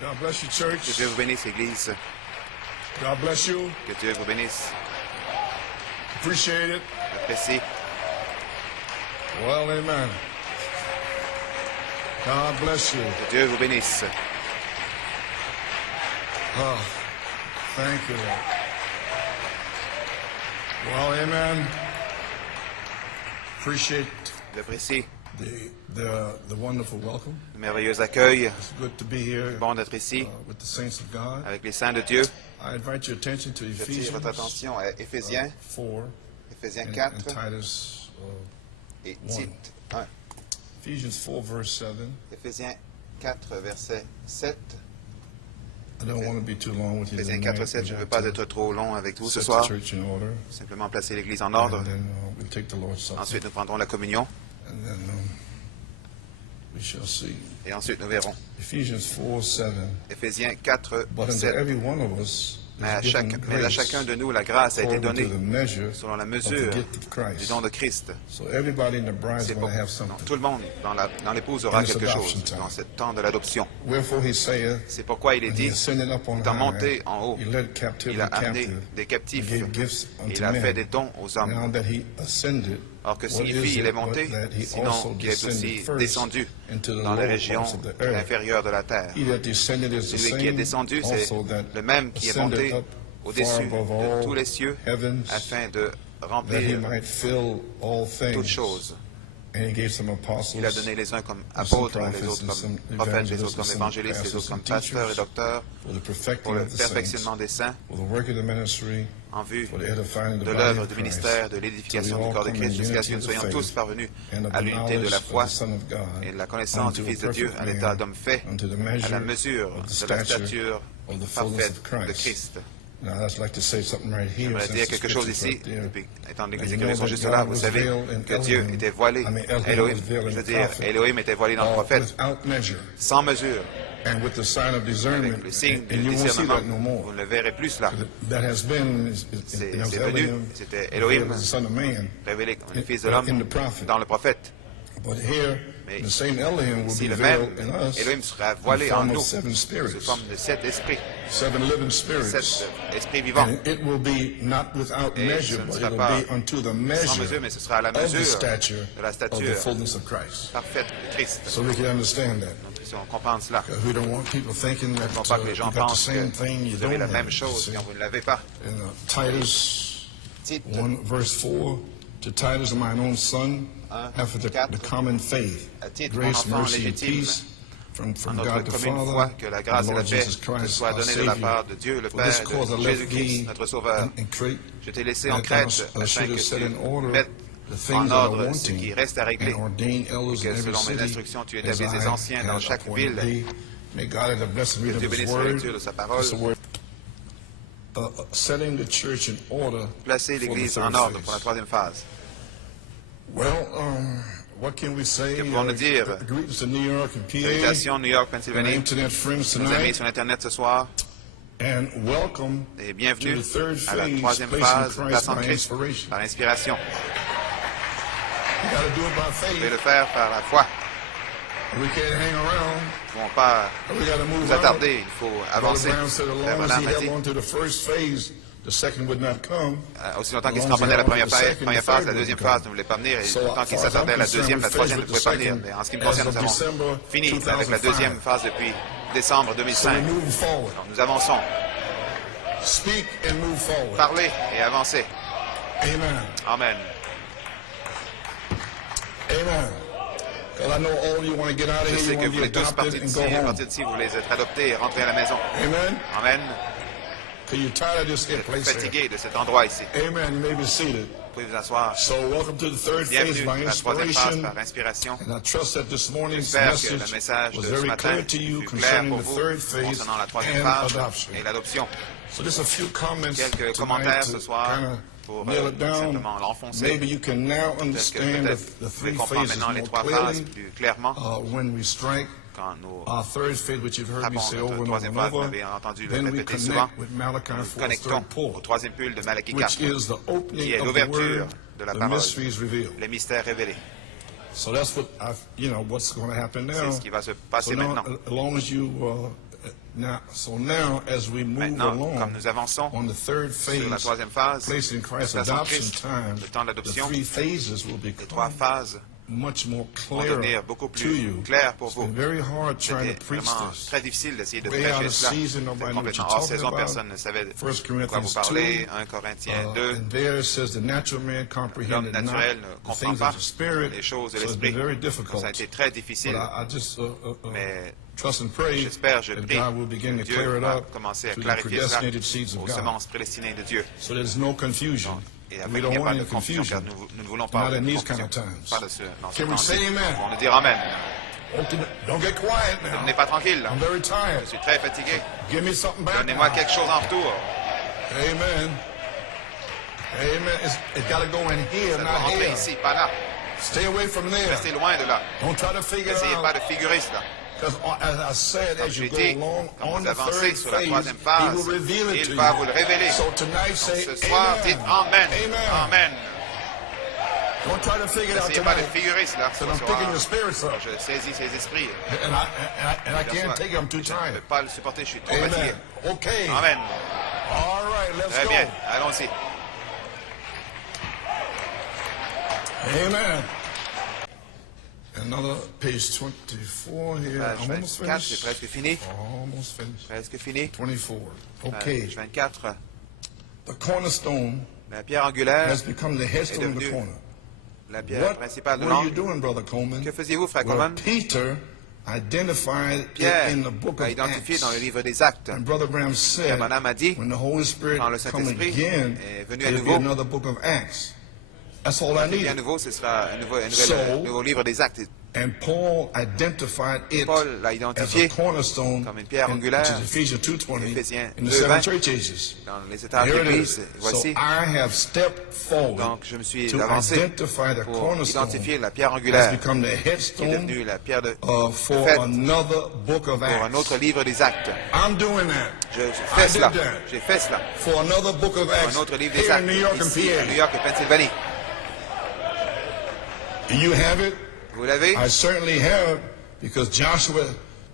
God bless you, Que church. Dieu vous bénisse, Église. God bless you. Que Dieu vous bénisse. Appreciate it. J'apprécie. Well, amen. God bless you. Que Dieu vous bénisse. Oh, thank you, Lord. Well, amen. Appreciate J'apprécie the wonderful welcome. le merveilleux accueil. It's good to be here Bon d'être ici with the saints of God. avec les saints de Dieu. I invite your attention to J'attire Ephesians votre attention à Éphésiens, 4 Éphésiens and 4 Titus et 1. Tite 1. Ephesians 4, verse 7. Éphésiens 4, verset 7. I don't want to be too long with you Éphésiens tonight. 4, 7. Je ne veux pas être trop long avec vous ce Set the soir. church in order, Simplement placer l'Église en ordre. and then we'll take the Lord's Supper, Ensuite, nous prendrons la communion and then we shall see. et ensuite nous verrons. Ephesians 4, 7. Éphésiens 4, But unto 7. every one of us Mais is à given grace chacun de nous, la grâce a été according to donnée the measure selon la of the mesure gift of du Christ. don de Christ. So everybody in the bride is C'est going pour to have non, something. tout le monde dans l'épouse aura In this quelque adoption chose time. dans ce temps de l'adoption. Wherefore he saith, C'est pourquoi il est when he dit, ascended up on étant high, monté en haut, he led captivity il a amené captive, des he captifs, gave gifts unto il a fait men. des dons aux hommes. Now that he ascended, Or que what signifie is il it est but monté, that he sinon also qu'il est aussi descended first descendu into the dans les lower régions parts of the earth? inférieures de la terre. He that descended is the Celui qui est same descendu, c'est also that le même qui est ascended monté up au-dessus far above de all tous les cieux heavens, afin de that he remplir might fill all toutes things. choses. And he gave some apostles, Il a donné les uns comme and some apôtres, les prophets, autres and some comme prophètes, les evangelists, autres and comme some évangélistes, les autres pastors comme and pasteurs et teachers, docteurs, for the pour perfecting le of the saints, perfectionnement des saints, for the work of the ministry, en vue for the edifying of the de body l'œuvre of du Christ, ministère, de till we l'édification all du corps de come in Christ, jusqu'à ce que unity nous of the soyons faith, tous parvenus and of à the l'unité de knowledge la of foi the Son of God, et de la connaissance du unto a Fils de Dieu, perfect à l'état man, d'homme fait, unto the à measure la mesure of the de la stature stature of the fullness parfaite of de Christ. Christ. Now, I'd like to say something right here, J'aimerais since dire the quelque chose scripture's ici, right there. depuis, étant donné que And les you know Écritures sont that juste God là, vous was savez veiled in que Dieu Elohim. était voilé, I mean, Elohim Elohim, was veiled in je veux the dire, prophet. Elohim était voilé dans le prophète, Without measure, sans mesure, and with the sign of discernment, avec le signe and du you won't see discernement, that no more. vous ne le verrez plus là. That has been, C'est it was venu, Elohim, c'était Elohim, the Son of Man, révélé comme le Fils de in l'homme the prophet. dans le prophète. But here, Mais the same Elohim will si be le même veiled in us Elohim sera in the voilé en form nous, of seven sous spirits, forme de 7 esprits, 7 living spirits. 7 esprits vivants. And it will be not without Et measure, ce ne but sera it will pas be unto the sans measure mesure, mais ce sera à la of the mesure stature de la of the stature fullness of Christ. parfaite de Christ. So we can understand that. Donc, si on comprend cela, Because we don't want people thinking that non pas que les you gens got the pensent same que thing you vous avez don't la même have. chose See? quand vous ne l'avez pas. In Titus Tite 1, verse 4, to Titus, mine own son, 1, after the 4, common faith, à Tite, mon grace, enfant mercy, and légitime, peace from en notre God the commune Father foi, que la grâce and et the la Lord paix Jesus te Christ, soient our données de la Savior. part de Dieu le For this Père, cause I de left Jésus-Christ, thee notre Sauveur. in Crete, Je t'ai laissé en that Crète thou afin should que have set tu in order mettes the en things that are ordre ce qui wanting, reste à régler, and ordain et elders in que every selon mes city, instructions tu as établisses I des anciens dans have chaque appointed ville. thee. May God have the blessed Que reading Dieu of His bénisse la word. lecture de sa parole. It's a word. Setting the church in order Placer for the l'Église third en ordre phase. pour la troisième phase. Well, what can we say? Que pouvons-nous dire? Greetings to New York and PA, Salutations New York, and Pennsylvanie, internet friends nos amis tonight, sur Internet ce soir, and welcome et to bienvenue the third à la phase, troisième placing phase, Christ plaçant by Christ inspiration. par l'inspiration. You got to do it by Vous devez faith. le faire par la foi. We can't hang around. Nous ne pouvons pas We got to move nous out. attarder, il faut Brother avancer. Brown said, as Frère long as Branham he a held dit, on to the first phase, the second would not come. aussi longtemps qu'il se cramponnait à la première phase, la deuxième phase ne voulait pas venir, et So, autant qu'il as far as s'attardait à la I'm deuxième, la concerned, troisième ne we're pouvait pas venir. phased Mais en ce qui me as concerne, of nous avons December fini avec la 2005. deuxième phase depuis décembre So we're 2005. moving forward. Donc, nous avançons, Speak and move forward. parler et avancer. Amen. Amen. Amen. Because I know all of you want to get out of Je here, sais you que want vous to be voulez tous adopted partir and d'ici, go home. partir d'ici, vous voulez être adoptés et rentrer à la maison. Amen. Amen. Because you're tired of this Vous êtes place here. fatigué de cet endroit ici. Amen. You may be seated. Vous pouvez vous asseoir. So welcome to the third phase Bienvenue by à la troisième phase inspiration. par inspiration. And I trust that this morning's J'espère que le message message was de ce very matin clear to you fut clair concerning pour the vous third phase concernant la troisième and phase adoption. et l'adoption. So just a few comments Quelques tonight commentaires to ce soir kind pour of nail it down. simplement l'enfoncer. Maybe you can now Peut-être que understand peut-être the vous three pouvez comprendre phases maintenant les more trois phases clearly plus clairement when we strike quand nous our third phase, which you've heard me frappons say notre over and over troisième and phase. Vous over. avez entendu le Then we répéter souvent. connect with Malachi Nous 4's connectons third au pull, troisième pull de Malachie which 4, is the qui opening est of the l'ouverture word, de la the parole, mysteries revealed. les mystères révélés. So that's what what's going to happen now. C'est ce qui va se passer So now, maintenant. as long as you Now, as we move Maintenant, along comme nous avançons on the third sur la phase, troisième phase, placing Christ's la place en adoption Christ, time, le temps de the l'adoption, three phases will les trois become phases much more vont clear devenir beaucoup to plus you. claires pour It's vous. been very hard trying C'était to preach vraiment this. très difficile d'essayer de Way out prêcher of cela. season, C'était nobody knew what complètement you're hors talking saison, about. personne ne savait 1 de quoi vous Corinthians parler. 2, 1 Corinthiens 2. and there it says the natural man L'homme comprehended not naturel ne the comprend things pas of the Spirit, les choses de so it's l'esprit. been very Ça difficult. a été très difficile, But I just mais trust and pray j'espère, je that prie God will begin que to clear Dieu it va up commencer à to the clarifier cela predestinated seeds of aux God. semences prédestinées de Dieu. So there's no confusion. Et We afin qu'il don't n'y ait want pas any de confusion, car confusion. nous ne voulons pas Not in de these confusion. kind of times. Pas dans ce Can we temps-ci. say amen? On va dire Amen. Don't get quiet Ne now. venez pas tranquille. I'm very tired. Je suis très fatigué. Give me something back. Donnez-moi now. quelque chose en retour. Amen. Amen. It's got to go in here, Ça doit not rentrer here. ici, pas là. Stay away from there. Restez loin de là. Don't try to figure it N'essayez pas out. de figurer cela. Because as I said, Comme as je you l'ai go dit, along quand on vous the avancez third sur la phase, troisième He phase, will reveal it to il va you. vous le révéler. So tonight Donc say ce soir, amen. dites Amen. Amen. Amen. Don't try to figure it out N'essayez pas de tonight. figurer cela ce But I'm soir. picking your spirits up. Je saisis ses esprits. And I can't take it. I'm too Je ne tired. peux pas le supporter, je suis trop fatigué. Amen. Okay. Amen. All right, let's Très go. bien, allons-y. Amen. Another page 24 here. Page I'm almost 24, finished. c'est presque fini. Almost finished. Presque fini. 24. Okay. Page 24. The cornerstone La pierre angulaire has become the headstone in the devenu corner. la pierre What principale de were you l'angle. doing, Brother Coleman? Que faisiez-vous, frère Well, Coleman? Peter identified it Pierre in the book of a identifié Acts. dans le livre des Actes. And Brother Branham said, Madame a dit, when the Holy Spirit quand le come Saint-Esprit again, est venu à it'll be nouveau, another book of Acts. That's all I Bien needed. nouveau, ce sera un So- nouveau livre des Actes. And Paul identified it Paul l'a as a identifié cornerstone comme une pierre in, angulaire, which is Ephesians 2:20 Ephésiens in the 2:20, seven church ages. dans les états Here it d'église. is. Voici. So I have stepped forward Donc, je me suis to avancé identify the pour cornerstone identifier la pierre has angulaire become the qui est headstone devenue la pierre de for fête another book of pour un Acts. autre livre des Actes. I'm doing that. Je I fais did cela. that. J'ai fait cela. For another book of Pour Acts un autre livre des here in Actes. New York and Ici, à New PA. York et Pennsylvanie. Do you have it? Vous l'avez? I certainly have, because Joshua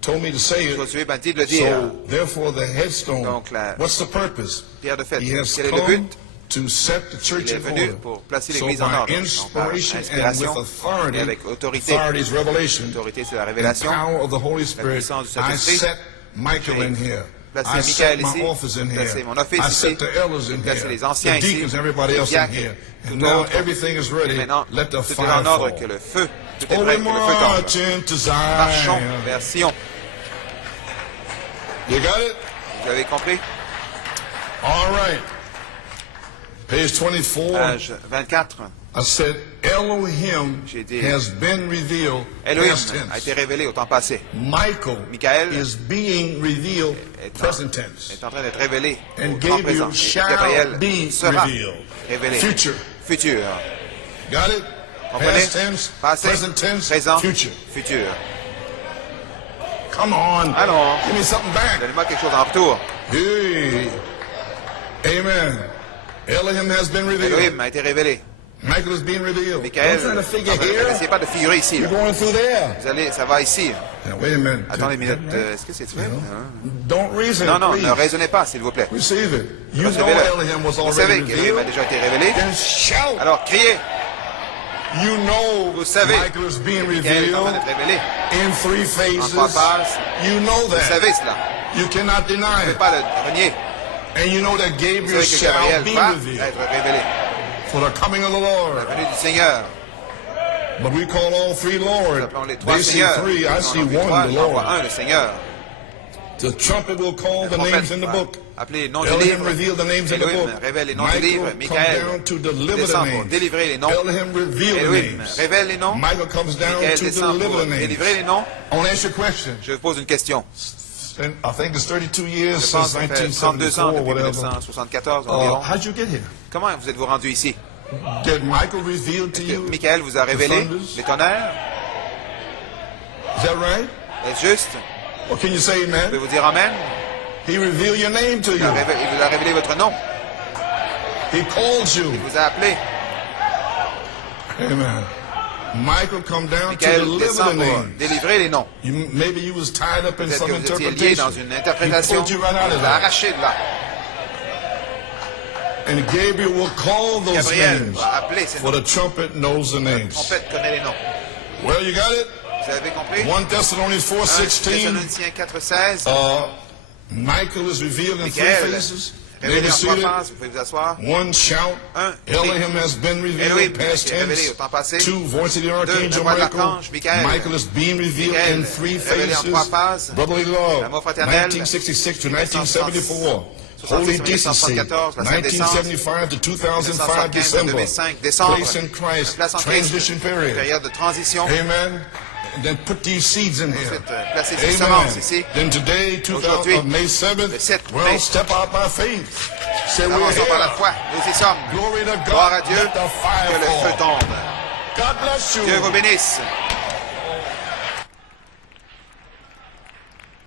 told me to say it. Josué m'a dit de le dire. So, therefore, the headstone, Donc, what's the purpose? Pierre de fête. He has Quel est le come but? to set the Il church est in venu order. pour placer So l'Église en by ordre. Donc, par inspiration and inspiration with authority, et avec autorité. authority is revelation, L'autorité, c'est la the révélation. power of the Holy Spirit, puissance du I Saint-Esprit. set Michael in here. Placé I set Micael my ici. office in here. Placé mon office I ici. set the elders in Placé here. les anciens The ici. deacons, everybody Les else in diacres, here. tout And now autre. everything is ready. Maintenant, Let the tout est fire en ordre, fall. que le feu, tout est Oh, prêt, we que le feu tombe. march into Zion. Marchons vers Sion. You got it? Vous avez compris? All right. Page 24. Page 24. I said, Elohim J'ai dit, has been revealed. Elohim Past a tense. été révélé au temps passé. Michael Micael is being revealed present tense. Est en train d'être révélé And au temps présent. Gabriel Et shall Gabriel be sera revealed. révélé. Future. Futur. Got it? Comprenez? Past tense, Passé, present tense, présent, future. futur. Come on. Allons. Give me something back. Donnez-moi quelque chose en retour. Hey. Amen. Elohim has been revealed. Elohim a été révélé. Michael is being revealed. Micael, Don't try to figure n'essayez here. pas de figurer ici. You're Là. going through there. Vous allez, ça va ici. Now, wait a minute. Attendez une minute. Est-ce que c'est vrai? Don't reason, Non, non, please. ne raisonnez pas, s'il vous plaît. Receive it. You know Recevez-le. Elohim was Vous savez already qu'Elohim a revealed. déjà été révélé. Then shout. Alors criez. You know Vous savez Michael is being Micael est en train revealed d'être révélé. in three En trois phases. phases. You know Vous that. savez cela. You cannot Vous ne deny pouvez it. pas le renier. And you know that Vous Gabriel savez que shall Gabriel be va revealed être révélé. for the coming of the Lord. La venue du Seigneur. But we call all three Nous Lord. appelons les trois They see seigneurs. three. I Nous see en avons one, trois, the j'en vois Lord. un, le Seigneur. The trumpet will call the Le names in the prophète book. va appeler les noms du Elohim livre. revealed the names in the Elohim book. révèle les noms du livre. Michael Micael come down to deliver the descend pour names. délivrer les noms. Elohim revealed the Elohim names. révèle les noms. Michael comes down Micael to descend deliver pour the names. délivrer les noms. I want to ask you a question. Je vous pose une question. And I think it's 32 years Je pense since que ça fait 32 ans 1974 or depuis whatever. 1974 environ. How'd you get here? Comment vous êtes-vous rendu ici? Did Michael reveal to Est-ce que you? Micael vous a révélé thunders? les tonnerres? Is that right? Est-ce juste? Or can you say Vous pouvez amen? vous dire Amen? He revealed your name to Il you. vous a révélé votre nom. He called you. Il vous a appelé. Amen. Michael come down to Micael deliver the descend pour names. délivrer les noms. Maybe you was tied up in Peut-être some que vous étiez lié dans interpretation. une He interprétation. pulled you right out Il of vous a that. arraché de là. And Gabriel will call those Gabriel names, va appeler ces for noms. the trumpet knows the La names. trompette connaît les noms. Well, you got it? Vous avez compris? 1 Thessalonians 1 4:16. Thessaloniciens 4:16. Michael is revealed in three Micael, phases. révélé Maybe en see 3 it. phases. Vous pouvez vous asseoir. One shout. Un, Elohim has been Elohim revealed, past qui est révélé tense. au temps passé. 2, voice of the Deux, archangel la voix de Michael. l'archange Micael. Michael is being revealed Micael, in three révélé en phases. 3 phases. Brotherly love. L'amour fraternel. 1966 to 1974. 1966, Holy decency. 1974, la sainte décence. 1975 to 2005 1975, December. 2005, décembre. Place in Christ. Place en Transition Christ. period. Période de transition. Amen. And then put these seeds in here. Ensuite, placez ces Amen. semences ici. Then today, Aujourd'hui, May 7th, le 7 well, mai. step out by faith. Say Nous we're avançons par la here. foi. Nous y sommes. Glory to God. Gloire à Dieu. Let the fire Que le feu fall. tombe. God bless you. Dieu vous bénisse.